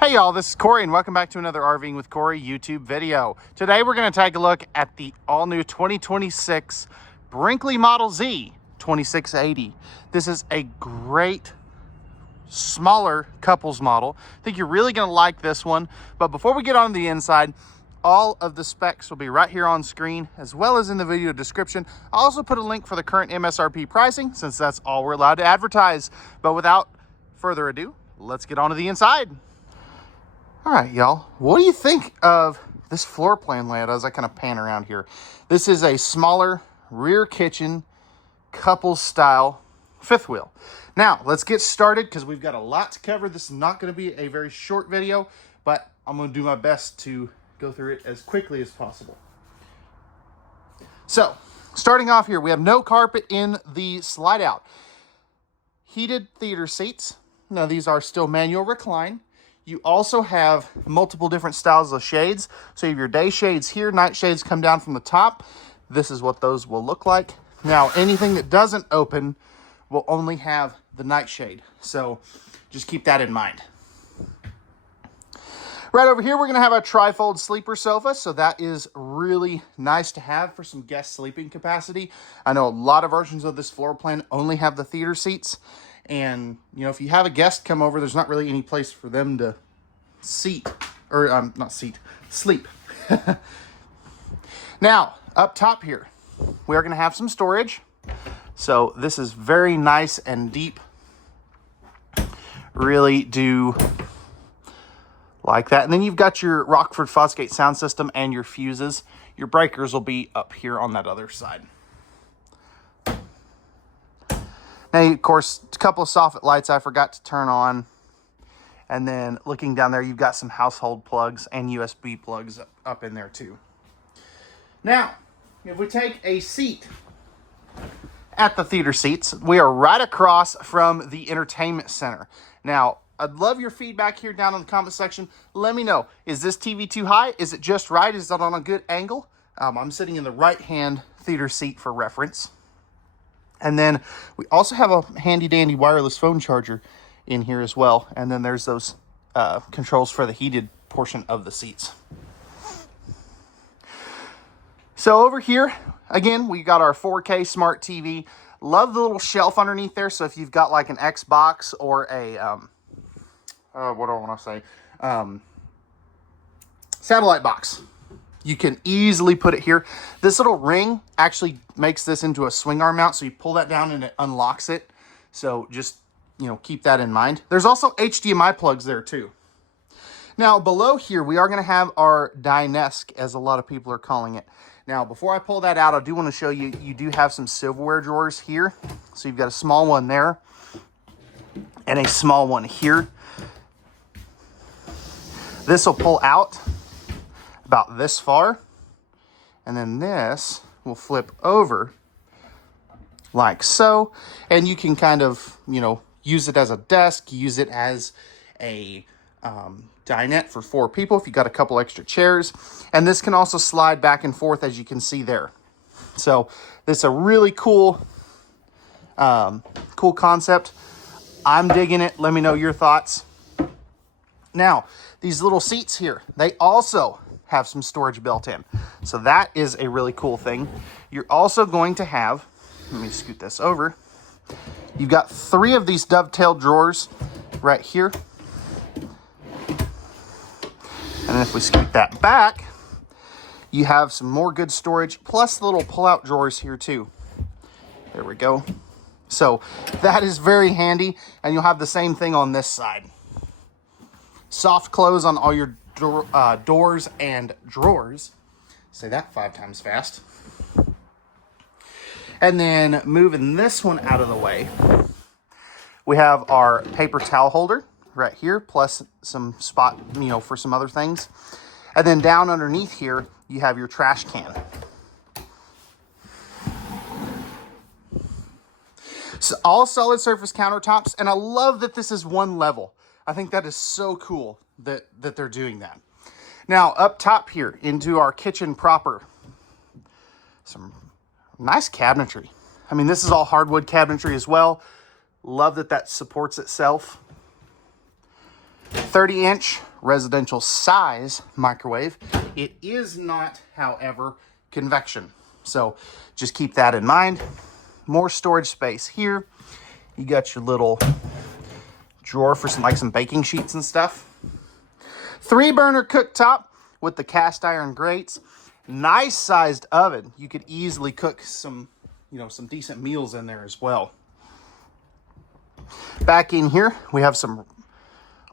Hey y'all, this is Corey and welcome back to another RVing with Corey YouTube video. Today we're going to take a look at the all-new 2026 Brinkley Model Z 2680. This is a great smaller couples model. I think you're really going to like this one. But before we get on the inside, all of the specs will be right here on screen as well as in the video description. I'll also put a link for the current MSRP pricing since that's all we're allowed to advertise. But without further ado, let's get on to the inside. All right, y'all, what do you think of this floor plan layout as I kind of pan around here? This is a smaller rear kitchen, couple style fifth wheel. Now, let's get started because we've got a lot to cover. This is not going to be a very short video, but I'm going to do my best to go through it as quickly as possible. So, starting off here, we have no carpet in the slide out. Heated theater seats. Now, these are still manual recline. You also have multiple different styles of shades. So you have your day shades here, night shades come down from the top. This is what those will look like. Now, anything that doesn't open will only have the night shade. So just keep that in mind. Right over here, we're going to have a trifold sleeper sofa. So that is really nice to have for some guest sleeping capacity. I know a lot of versions of this floor plan only have the theater seats. And, you know, if you have a guest come over, there's not really any place for them to sleep. Now, up top here, we are going to have some storage. So this is very nice and deep. Really do like that. And then you've got your Rockford Fosgate sound system and your fuses. Your breakers will be up here on that other side. Now, of course, a couple of soffit lights I forgot to turn on. And then looking down there, you've got some household plugs and USB plugs up in there too. Now, if we take a seat at the theater seats, we are right across from the entertainment center. Now, I'd love your feedback here down in the comment section. Let me know, is this TV too high? Is it just right? Is that on a good angle? I'm sitting in the right-hand theater seat for reference. And then we also have a handy dandy wireless phone charger in here as well. And then there's those controls for the heated portion of the seats. So over here, again, we got our 4K smart TV. Love the little shelf underneath there. So if you've got like an Xbox or a, what do I want to say? Satellite box. You can easily put it here. This little ring actually makes this into a swing arm mount. So you pull that down and it unlocks it. So just, you know, keep that in mind. There's also HDMI plugs there too. Now below here, we are going to have our dinette, as a lot of people are calling it. Now, before I pull that out, I do want to show you, you do have some silverware drawers here. So you've got a small one there and a small one here. This will pull out about this far, and then this will flip over like so, and you can kind of, you know, use it as a desk, use it as a dinette for 4 people if you got a couple extra chairs. And this can also slide back and forth, as you can see there. So this is a really cool cool concept. I'm digging it. Let me know your thoughts. Now, these little seats here, they also have some storage built in. So that is a really cool thing. You're also going to have, let me scoot this over. You've got 3 of these dovetail drawers right here. And then if we scoot that back, you have some more good storage, plus the little pull-out drawers here too. There we go. So that is very handy, and you'll have the same thing on this side. Soft close on all your doors and drawers. Say that 5 times fast. And then moving this one out of the way, we have our paper towel holder right here, plus some spot, you know, for some other things. And then down underneath here, you have your trash can. So all solid surface countertops, and I love that this is one level. I think that is so cool that they're doing that. Now, up top here into our kitchen proper, some nice cabinetry. I mean, this is all hardwood cabinetry as well. Love that that supports itself. 30-inch residential size microwave. It is not, however, convection. So just keep that in mind. More storage space here. You got your little drawer for some baking sheets and stuff. 3-burner cooktop with the cast iron grates. Nice sized oven. You could easily cook some decent meals in there as well. Back in here, we have some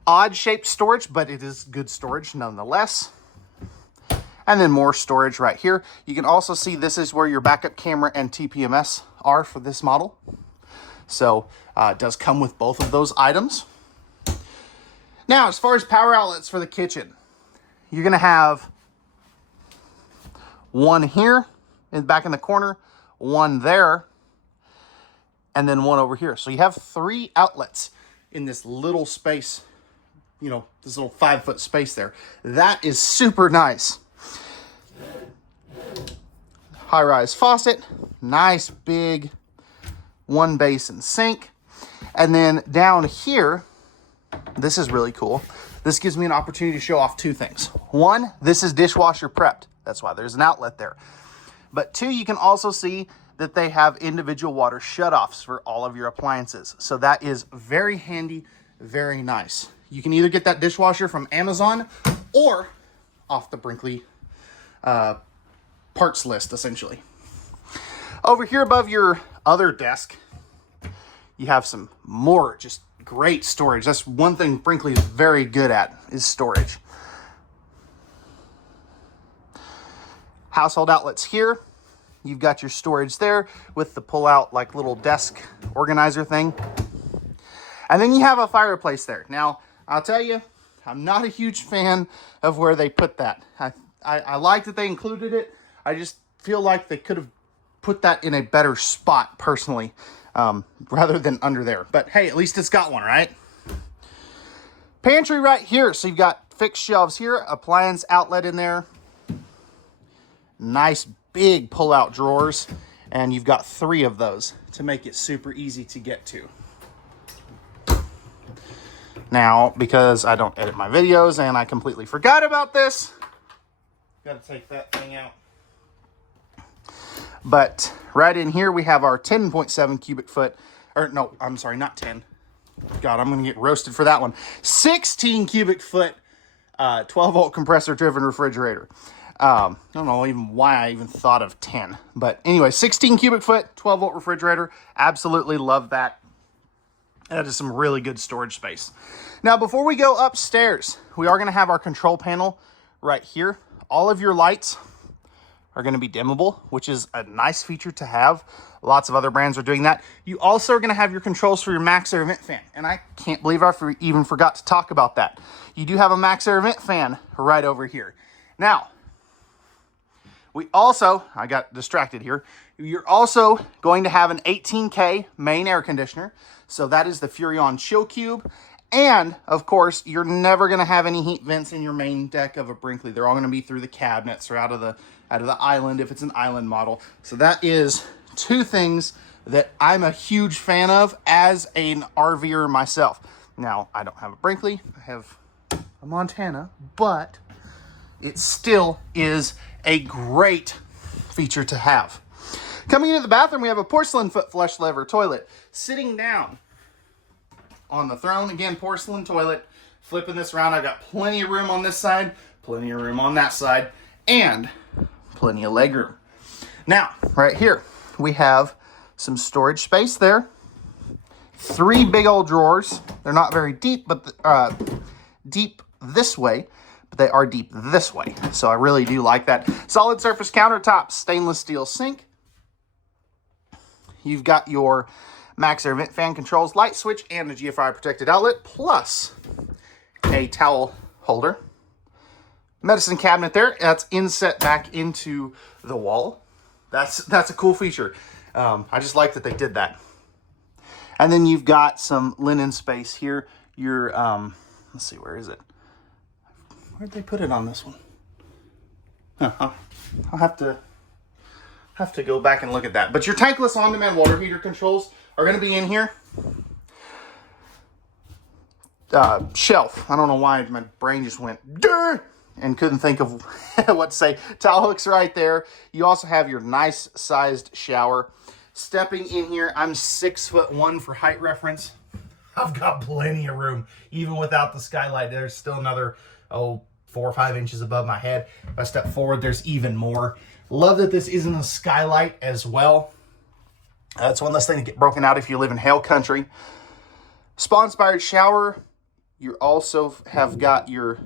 odd shaped storage, but it is good storage nonetheless. And then more storage right here. You can also see this is where your backup camera and TPMS are for this model. So it does come with both of those items. Now, as far as power outlets for the kitchen, you're going to have one here back in the corner, one there, and then one over here. So you have 3 outlets in this little space, this little 5-foot space there. That is super nice. High-rise faucet, nice big 1-basin sink. And then down here, this is really cool. This gives me an opportunity to show off 2 things. 1, this is dishwasher prepped. That's why there's an outlet there. But 2, you can also see that they have individual water shutoffs for all of your appliances. So that is very handy, very nice. You can either get that dishwasher from Amazon or off the Brinkley parts list, essentially. Over here above your other desk, you have some more just great storage. That's one thing Brinkley is very good at, is storage. Household outlets here. You've got your storage there with the pull-out little desk organizer thing. And then you have a fireplace there. Now, I'll tell you, I'm not a huge fan of where they put that. I like that they included it. I just feel like they could have put that in a better spot, personally, rather than under there. But hey, at least it's got one, right? Pantry right here. So you've got fixed shelves here, appliance outlet in there. Nice big pull-out drawers. And you've got 3 of those to make it super easy to get to. Now, because I don't edit my videos and I completely forgot about this, got to take that thing out. But right in here, we have our 10.7 cubic foot, or no, I'm sorry, not 10. God, I'm going to get roasted for that one. 16 cubic foot, 12-volt compressor-driven refrigerator. I don't know even why I even thought of 10. But anyway, 16 cubic foot, 12-volt refrigerator. Absolutely love that. That is some really good storage space. Now, before we go upstairs, we are going to have our control panel right here. All of your lights are going to be dimmable, which is a nice feature to have. Lots of other brands are doing that. You also are going to have your controls for your max air vent fan. And I can't believe I even forgot to talk about that. You do have a max air vent fan right over here. Now, we also, I got distracted here. You're also going to have an 18K main air conditioner. So that is the Furrion Chill Cube. And, of course, you're never going to have any heat vents in your main deck of a Brinkley. They're all going to be through the cabinets or out of the island if it's an island model. So that is 2 things that I'm a huge fan of as an RVer myself. Now, I don't have a Brinkley. I have a Montana, but it still is a great feature to have. Coming into the bathroom, we have a porcelain foot flush lever toilet. Sitting down on the throne, again, porcelain toilet. Flipping this around, I've got plenty of room on this side, plenty of room on that side, and plenty of leg room. Now, right here, we have some storage space there. 3 big old drawers. They're not very deep, but deep this way, but they are deep this way. So I really do like that. Solid surface countertops, stainless steel sink. You've got your max air vent fan controls, light switch, and a GFI protected outlet, plus a towel holder. Medicine cabinet there. That's inset back into the wall. That's a cool feature. I just like that they did that. And then you've got some linen space here. Your let's see, where is it? Where'd they put it on this one? I'll have to go back and look at that. But your tankless on-demand water heater controls are going to be in here. shelf. I don't know why my brain just went "Durr!" and couldn't think of what to say. Towel hooks right there. You also have your nice sized shower. Stepping in here, I'm 6'1" for height reference. I've got plenty of room. Even without the skylight, there's still another, 4 or 5 inches above my head. If I step forward, there's even more. Love that this isn't a skylight as well. That's one less thing to get broken out if you live in hail country. Spa-inspired shower. You also have got your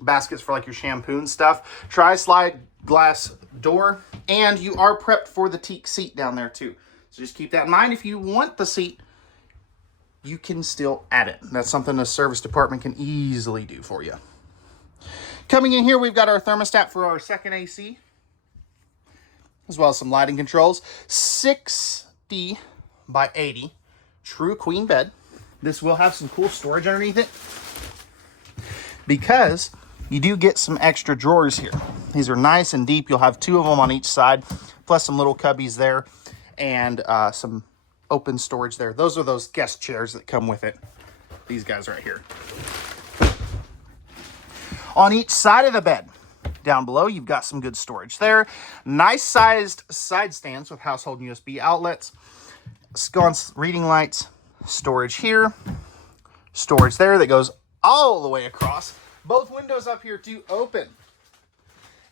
baskets for like your shampoo and stuff. Tri-slide glass door. And you are prepped for the teak seat down there too. So just keep that in mind. If you want the seat, you can still add it. That's something the service department can easily do for you. Coming in here, we've got our thermostat for our second AC, as well as some lighting controls. 60 by 80, true queen bed. This will have some cool storage underneath it because you do get some extra drawers here. These are nice and deep. You'll have 2 of them on each side, plus some little cubbies there, and some open storage there. Those are those guest chairs that come with it. These guys right here. On each side of the bed, down below, you've got some good storage there. Nice sized side stands with household USB outlets. Sconce reading lights. Storage here. Storage there that goes all the way across. Both windows up here do open.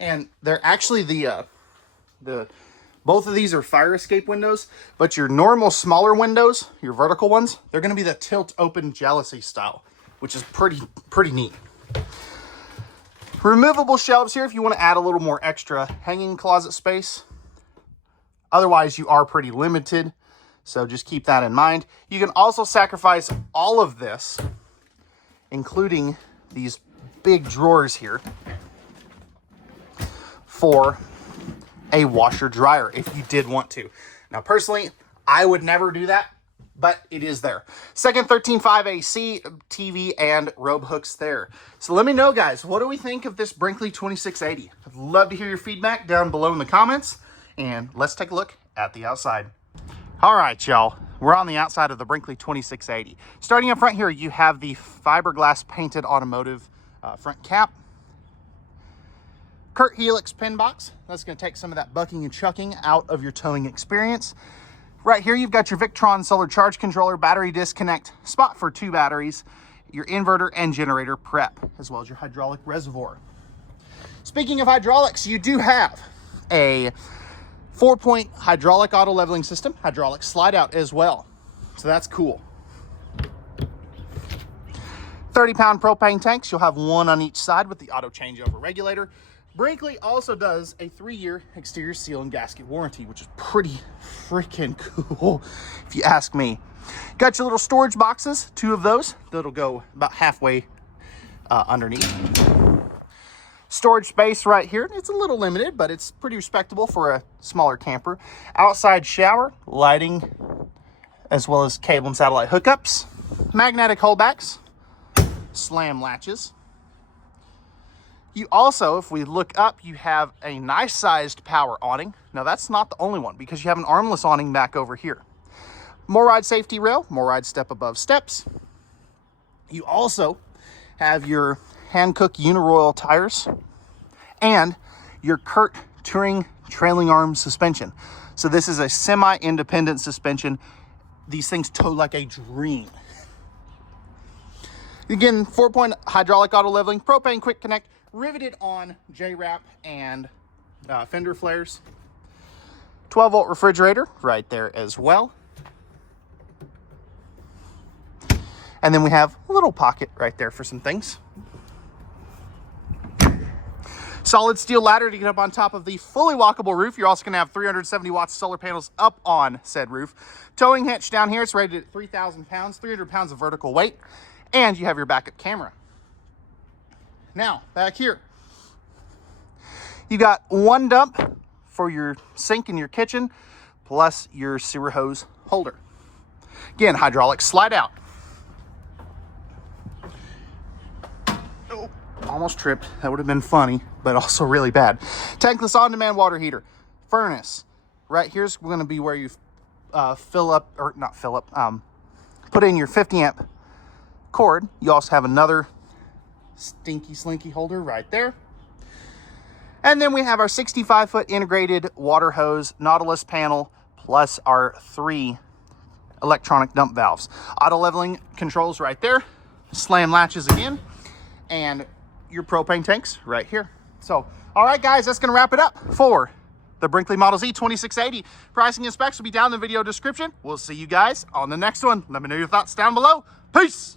And they're actually both of these are fire escape windows, but your normal smaller windows, your vertical ones, they're going to be the tilt open jealousy style, which is pretty neat. Removable shelves here if you want to add a little more extra hanging closet space. Otherwise, you are pretty limited, so just keep that in mind. You can also sacrifice all of this, including these big drawers here, for a washer dryer if you did want to. Now, personally, I would never do that, but it is there. Second 13.5 AC, TV, and robe hooks there. So let me know, guys, what do we think of this Brinkley 2680? I'd love to hear your feedback down below in the comments, and let's take a look at the outside. All right, y'all, we're on the outside of the Brinkley 2680. Starting up front here, you have the fiberglass painted automotive front cap. Kurt Helix pin box. That's going to take some of that bucking and chucking out of your towing experience. Right here, you've got your Victron solar charge controller, battery disconnect, spot for 2 batteries, your inverter and generator prep, as well as your hydraulic reservoir. Speaking of hydraulics, you do have a 4-point hydraulic auto leveling system, hydraulic slide out as well. So that's cool. 30-pound propane tanks. You'll have 1 on each side with the auto changeover regulator. Brinkley also does a 3-year exterior seal and gasket warranty, which is pretty freaking cool, if you ask me. Got your little storage boxes, 2 of those. That'll go about halfway underneath. Storage space right here. It's a little limited, but it's pretty respectable for a smaller camper. Outside shower, lighting, as well as cable and satellite hookups. Magnetic holdbacks, slam latches. You also, if we look up, you have a nice sized power awning. Now that's not the only one because you have an armless awning back over here. More ride safety rail, more ride step above steps. You also have your Hankook Uniroyal tires and your Kurt Touring trailing arm suspension. So this is a semi-independent suspension. These things tow like a dream. Again, 4-point hydraulic auto leveling, propane quick connect, riveted on J-wrap and fender flares. 12-volt refrigerator right there as well. And then we have a little pocket right there for some things. Solid steel ladder to get up on top of the fully walkable roof. You're also going to have 370 watts solar panels up on said roof. Towing hitch down here. It's rated at 3,000 pounds, 300 pounds of vertical weight. And you have your backup camera. Now, back here, you got 1 dump for your sink in your kitchen, plus your sewer hose holder. Again, hydraulic slide out. Oh, almost tripped. That would have been funny, but also really bad. Tankless on-demand water heater. Furnace. Right here's going to be where you put in your 50 amp cord. You also have another stinky slinky holder right there. And then we have our 65-foot integrated water hose Nautilus panel, plus our 3 electronic dump valves. Auto leveling controls right there, slam latches again, and your propane tanks right here. So, all right, guys, that's gonna wrap it up for the Brinkley Model Z 2680. Pricing and specs will be down in the video description. We'll see you guys on the next one. Let me know your thoughts down below. Peace!